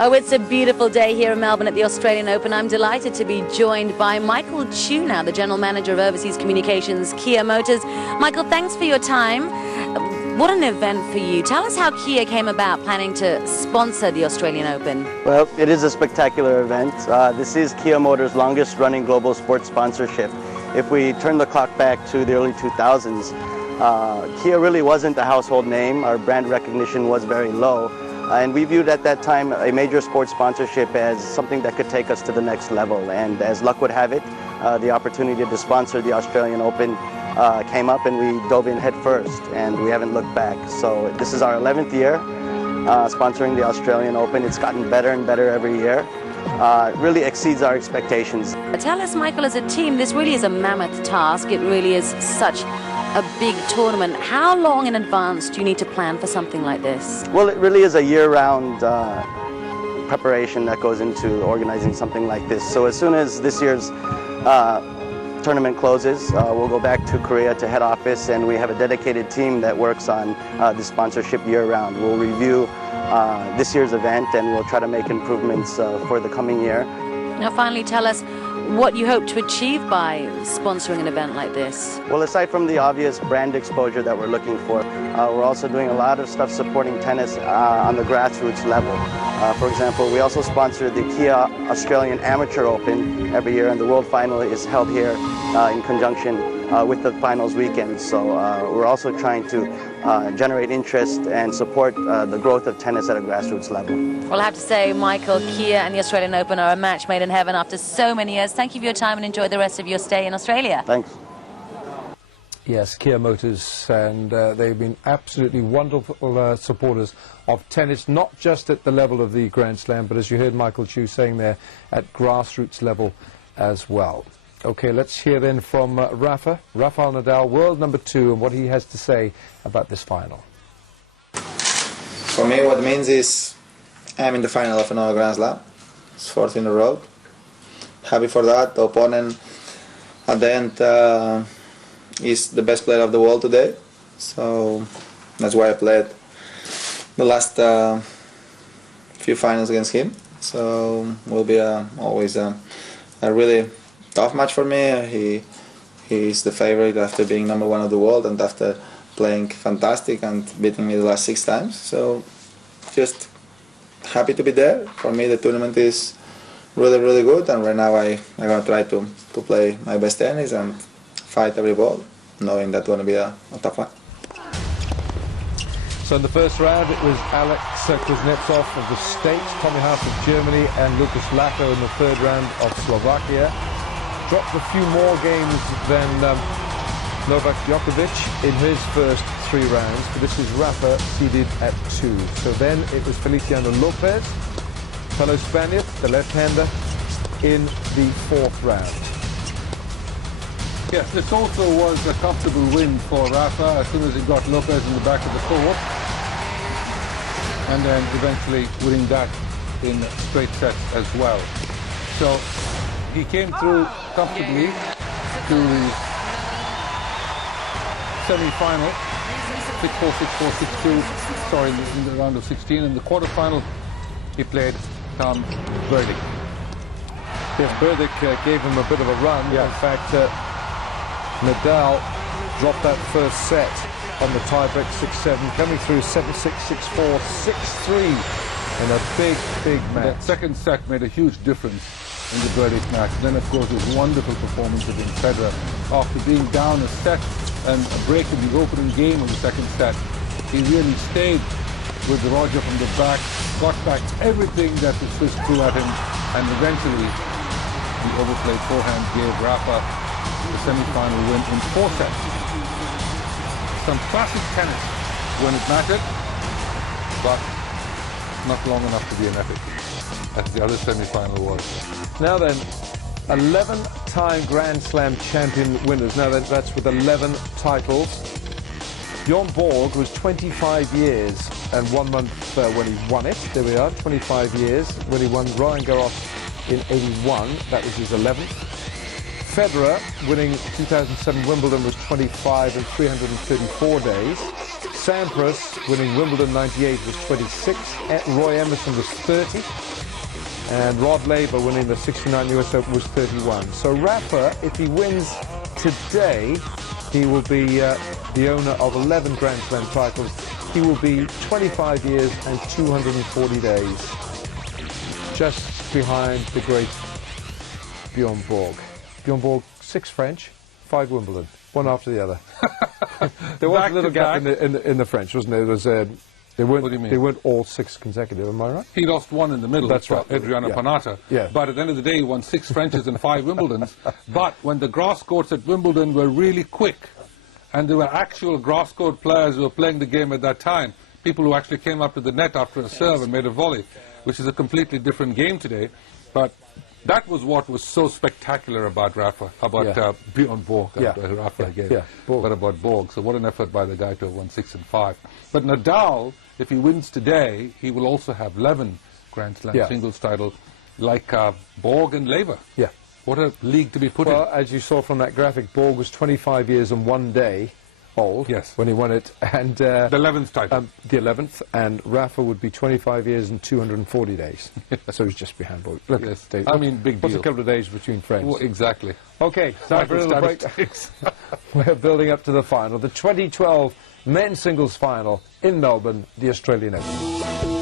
Oh, it's a beautiful day here in Melbourne at the Australian Open. I'm delighted to be joined by Michael Chu now, the General Manager of Overseas Communications, Kia Motors. Michael, thanks for your time. What an event for you. Tell us how Kia came about planning to sponsor the Australian Open. Well, it is a spectacular event. This is Kia Motors' longest running global sports sponsorship. If we turn the clock back to the early 2000s, Kia really wasn't a household name. Our brand recognition was very low. And we viewed at that time a major sports sponsorship as something that could take us to the next level. And as luck would have it, the opportunity to sponsor the Australian Open came up, and we dove in head first, and we haven't looked back. So this is our 11th year sponsoring the Australian Open. It's gotten better and better every year. It really exceeds our expectations. Tell us, Michael, as a team, this really is a mammoth task. It really is such a big tournament. How long in advance do you need to plan for something like this? Well, it really is a year-round preparation that goes into organizing something like this. So as soon as this year's tournament closes, we'll go back to Korea to head office, and we have a dedicated team that works on the sponsorship year-round. We'll review this year's event, and we'll try to make improvements for the coming year. Now finally, tell us what you hope to achieve by sponsoring an event like this. Well, aside from the obvious brand exposure that we're looking for, we're also doing a lot of stuff supporting tennis on the grassroots level. For example, we also sponsor the Kia Australian Amateur Open every year, and the World Final is held here in conjunction with the finals weekend. So we're also trying to generate interest and support the growth of tennis at a grassroots level. Well, I have to say, Michael, Kia and the Australian Open are a match made in heaven after so many years. Thank you for your time and enjoy the rest of your stay in Australia. Thanks. Yes, Kia Motors, and they've been absolutely wonderful supporters of tennis, not just at the level of the Grand Slam, but as you heard Michael Chu saying there, at grassroots level as well. Okay, let's hear then from Rafael Nadal, world number 2, and what he has to say about this final. For me, what it means is I'm in the final of another Grand Slam. It's 4th in a row. Happy for that. The opponent at the end is the best player of the world today. So that's why I played the last few finals against him. So it will be always a really tough match for me. He's the favorite after being number 1 of the world and after playing fantastic and beating me the last 6 times. So just happy to be there. For me, the tournament is really, really good, and right now I'm going to try to play my best tennis and fight every ball, knowing that's going to be a tough one. So in the first round it was Alex Kuznetsov of the States, Tommy Haas of Germany, and Lucas Lato in the third round of Slovakia. Dropped a few more games than Novak Djokovic in his first 3 rounds, but this was Rafa seeded at 2. So then it was Feliciano Lopez, fellow Spaniard, the left-hander, in the 4th round. Yes, this also was a comfortable win for Rafa as soon as he got Lopez in the back of the court, and then eventually winning that in straight sets as well. So he came through comfortably to the semi-final, 6-4, 6-4, 6-2, sorry, in the round of 16. In the quarter-final, he played Tom Burdick. Yes, Burdick gave him a bit of a run. Yeah. In fact, Nadal dropped that first set on the tiebreak 6-7, coming through 7-6, 6-4, 6-3 in a big, big match. That second set made a huge difference in the Burdick match. Then, of course, his wonderful performance against Federer. After being down a set and a break in the opening game of the second set, he really stayed with Roger from the back, got back everything that the Swiss threw at him, and eventually the overplayed forehand gave Rafa the semi-final win in 4 sets. Some classic tennis when it mattered, but not long enough to be an epic, as the other semi-final was. Now then, 11-time Grand Slam champion winners. Now that's with 11 titles. Bjorn Borg was 25 years and 1 month when he won it. There we are, 25 years when he won Roland Garros in 81. That was his 11th. Federer, winning 2007 Wimbledon, was 25 and 334 days. Sampras, winning Wimbledon 98, was 26. Roy Emerson was 30. And Rod Laver, winning the 69 US Open, was 31. So Rafa, if he wins today, he will be the owner of 11 Grand Slam titles. He will be 25 years and 240 days, just behind the great Bjorn Borg. Bjorn Borg, 6 French, 5 Wimbledon, one after the other. There was a little gap in the French, wasn't there? There was, they weren't all 6 consecutive, am I right? He lost 1 in the middle. That's right. Adriano Panata. Yeah. But at the end of the day, he won 6 Frenches and 5 Wimbledons. But when the grass courts at Wimbledon were really quick, and there were actual grass court players who were playing the game at that time, people who actually came up to the net after a serve and made a volley, which is a completely different game today. But that was what was so spectacular about Rafa, about Bjorn Borg, Rafa again, but about Borg. So what an effort by the guy to have won 6 and 5. But Nadal, if he wins today, he will also have 11 Grand Slam singles titles, like Borg and Laver. Yeah. What a league to be put in. Well, as you saw from that graphic, Borg was 25 years and 1 day old when he won it, and the 11th title. The 11th, and Rafa would be 25 years and 240 days. So he's just behind Borg. Look, yes. I mean, big deal. What's a couple of days between friends? Well, exactly. Okay, time for a little break. We're building up to the final, the 2012 men's singles final in Melbourne, the Australian Open.